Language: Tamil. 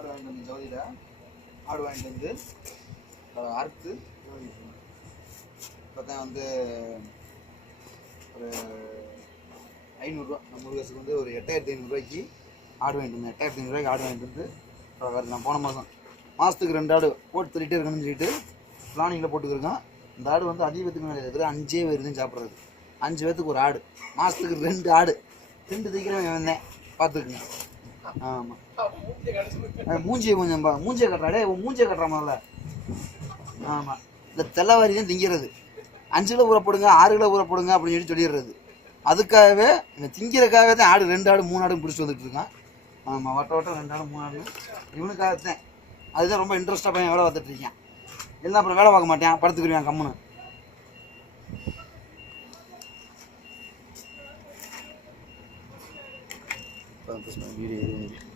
ஆடு வாங்கிட்டு வந்து ஜோதியில் ஆடு வாங்கிட்டு வந்து அறுத்து இப்போ தான் வந்து ஒரு 500 நம்ம முருகேசுக்கு வந்து ஒரு 8500 ஆடு வாங்கிட்டு வந்தேன். 8500 ஆடு வாங்கிட்டு வந்து நான் போன மாதத்துக்கு 2 ஆடு போட்டு தள்ளிட்டே இருக்கணும்னு சொல்லிட்டு பிளானிங்கில் போட்டுக்கிருக்கேன். இந்த ஆடு வந்து அதிகபட்சம் கிடையாது, 5 பேருதான் சாப்பிட்றது. 5 பேர்த்துக்கு ஒரு ஆடு, மாதத்துக்கு 2 ஆடு 2 தீக்கிறவன் வந்தேன் பார்த்துக்குங்க. ஆமாம், மூஞ்சியை கொஞ்சம் மூஞ்சியை கட்டுறாடே, மூஞ்சியை கட்டுற முதல்ல. ஆமாம், இந்த தெல்லவாரி தான் திங்கிறது. 5 கிலோ ஊற போடுங்க, 6 கிலோ ஊற போடுங்க அப்படின்னு சொல்லிடுறது. அதுக்காகவே இந்த திங்கிறதுக்காகவே தான் ஆடு 2 ஆடு 3 ஆடு பிடிச்சி வந்துட்டு இருக்கான். ஆமாம், வட்டம் 2 ஆடு 3 ஆடு இவனுக்காகத்தான். அதுதான் ரொம்ப இன்ட்ரெஸ்டாக பையன் வேலை பார்த்துட்டு இருக்கேன். இல்லை அப்புறம் வேலை பார்க்க மாட்டேன், படுத்துக்கிடுவேன் கம்முன்னு. வீடியோ